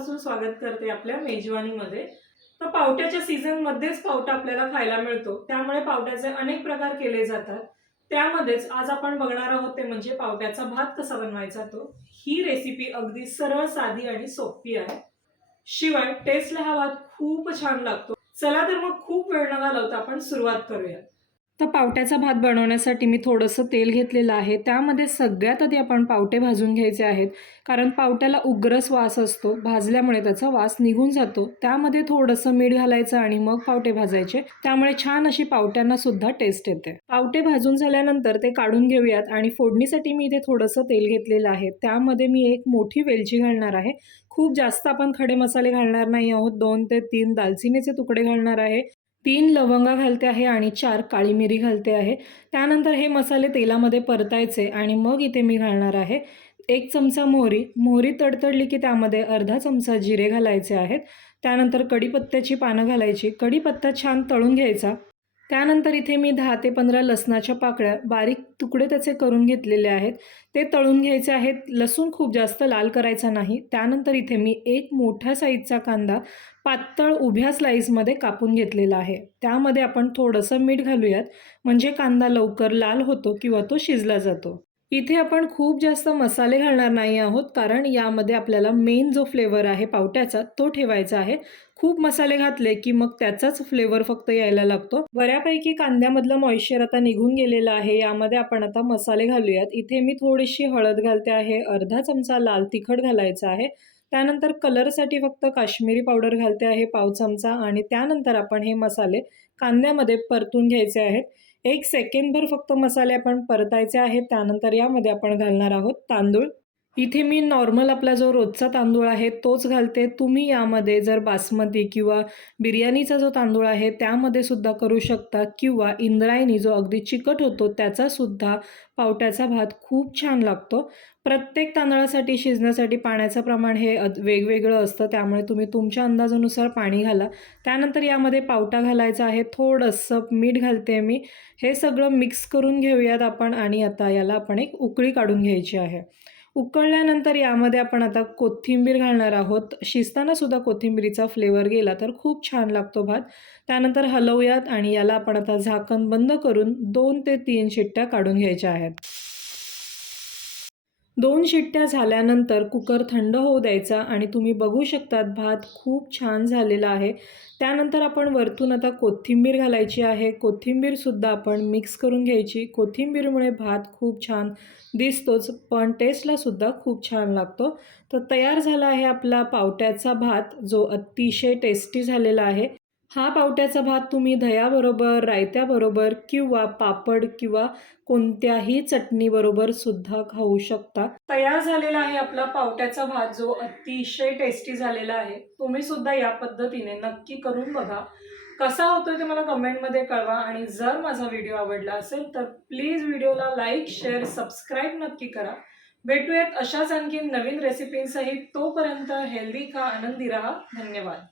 मनापासून स्वागत करते आपल्या मेजवानीमध्ये। तर पावट्याच्या सीझन मध्येच पावटा आपल्याला खायला मिळतो, त्यामुळे पावट्याचे अनेक प्रकार केले जातात। त्यामध्येच आज आपण बघणार आहोत ते म्हणजे पावट्याचा भात कसा बनवायचा तो। ही रेसिपी अगदी सरळ, साधी आणि सोपी आहे। शिवाय टेस्टला हा भात खूप छान लागतो। चला तर मग खूप वेळ न घालवता आपण सुरुवात करूया। तर पावट्याचा भात बनवण्यासाठी मी थोडंसं तेल घेतलेलं आहे। त्यामध्ये सगळ्यात आधी आपण पावटे भाजून घ्यायचे आहेत, कारण पावट्याला उग्रच वास असतो, भाजल्यामुळे त्याचा वास निघून जातो। त्यामध्ये थोडंसं मीठ घालायचं आणि मग पावटे भाजायचे, त्यामुळे छान अशी पावट्यांना सुद्धा टेस्ट येते। पावटे भाजून झाल्यानंतर ते काढून घेऊयात आणि फोडणीसाठी मी इथे थोडंसं तेल घेतलेलं आहे। त्यामध्ये मी एक मोठी वेलची घालणार आहे। खूप जास्त आपण खडे मसाले घालणार नाही आहोत। 2 ते 3 दालचिनीचे तुकडे घालणार आहे, 3 लवंगा घालते आहे आणि 4 काळी मिरी घालते आहे। त्यानंतर हे मसाले तेलामध्ये परतायचे आणि मग इथे मी घालणार आहे 1 चमचा मोहरी। मोहरी तडतडली की त्यामध्ये अर्धा चमचा जिरे घालायचे आहेत। त्यानंतर कढीपत्त्याची पानं घालायची, कढीपत्ता छान तळून घ्यायचा। त्यानंतर इथे मी 10 ते 15 लसणाच्या पाकळ्या बारीक तुकडे त्याचे करून घेतलेले आहेत, ते तळून घ्यायचे आहेत। लसूण खूप जास्त लाल करायचा नाही। त्यानंतर इथे मी एक मोठ्या साईजचा कांदा पातळ उभ्या स्लाइसमध्ये कापून घेतलेला आहे। त्यामध्ये आपण थोडंसं मीठ घालूयात, म्हणजे कांदा लवकर लाल होतो किंवा तो शिजला जातो। इथे आपण खूप जास्त मसाले घालणार नाही आहोत, कारण यामध्ये आपल्याला मेन जो फ्लेवर आहे पावट्याचा तो ठेवायचा आहे। खूप मसाले घातले की मग त्याचाच फ्लेवर फक्त यायला लागतो। बऱ्यापैकी कांद्यामधलं मॉइश्चर आता निघून गेलेलं आहे। यामध्ये आपण आता मसाले घालूयात। इथे मी थोडीशी हळद घालते आहे, अर्धा चमचा लाल तिखट घालायचा आहे। त्यानंतर कलरसाठी फक्त काश्मीरी पावडर घालते आहे पाव चमचा आणि त्यानंतर आपण हे मसाले कांद्यामध्ये परतून घ्यायचे आहेत। 1 सेकंडभर फक्त मसाले आपण परतायचे आहेत। त्यानंतर यामध्ये आपण घालणार आहोत तांदूळ। इथे मी नॉर्मल आपला जो रोजचा तांदूळ आहे तोच घालते। तुम्ही यामध्ये जर बासमती किंवा बिर्याणीचा जो तांदूळ आहे त्यामध्ये सुद्धा करू शकता, किंवा इंद्रायणी जो अगदी चिकट होतो त्याचा सुद्धा पावट्याचा भात खूप छान लागतो। प्रत्येक तांदळासाठी शिजण्यासाठी पाण्याचं प्रमाण हे वेगवेगळं असतं, त्यामुळे तुम्ही तुमच्या अंदाजानुसार पाणी घाला। त्यानंतर यामध्ये पावटा घालायचा आहे, थोडंसं मीठ घालते मी। हे सगळं मिक्स करून घेऊयात आपण आणि आता याला आपण एक उकळी काढून घ्यायची आहे। उकळल्यानंतर यामध्ये आपण आता कोथिंबीर घालणार आहोत। शिजताना सुद्धा कोथिंबीरीचा फ्लेवर गेला तर खूप छान लागतो भात। त्यानंतर हलवूयात आणि याला आपण आता झाकण बंद करून 2 ते 3 शिट्ट्या काढून घ्यायच्या आहेत। 2 शिट्ट्या झाल्यानंतर कुकर थंड होऊ द्यायचा आणि तुम्ही बघू शकतात भात खूप छान झालेला आहे। त्यानंतर आपण वरतून आता कोथिंबीर घालायची आहे। कोथिंबीरसुद्धा आपण मिक्स करून घ्यायची। कोथिंबीरमुळे भात खूप छान दिसतोच, पण टेस्टला सुद्धा खूप छान लागतो। तर तयार झाला आहे आपला पावट्याचा भात, जो अतिशय टेस्टी झालेला आहे। हा पावट्याचा भात तुम्ही दह्याबरोबर, रायत्याबरोबर किंवा पापड किंवा कोणत्याही चटणीबरोबर सुद्धा खाऊ शकता। तयार झालेला आहे आपला पावट्याचा भात, जो अतिशय टेस्टी झालेला आहे। तुम्ही सुद्धा या पद्धतीने नक्की करून बघा। कसा होतोय ते मला कमेंटमध्ये कळवा आणि जर माझा व्हिडिओ आवडला असेल तर प्लीज व्हिडिओला लाईक, शेअर, सबस्क्राईब नक्की करा। भेटूयात अशाच आणखी नवीन रेसिपींसहित। तोपर्यंत हेल्दी खा, आनंदी राहा। धन्यवाद।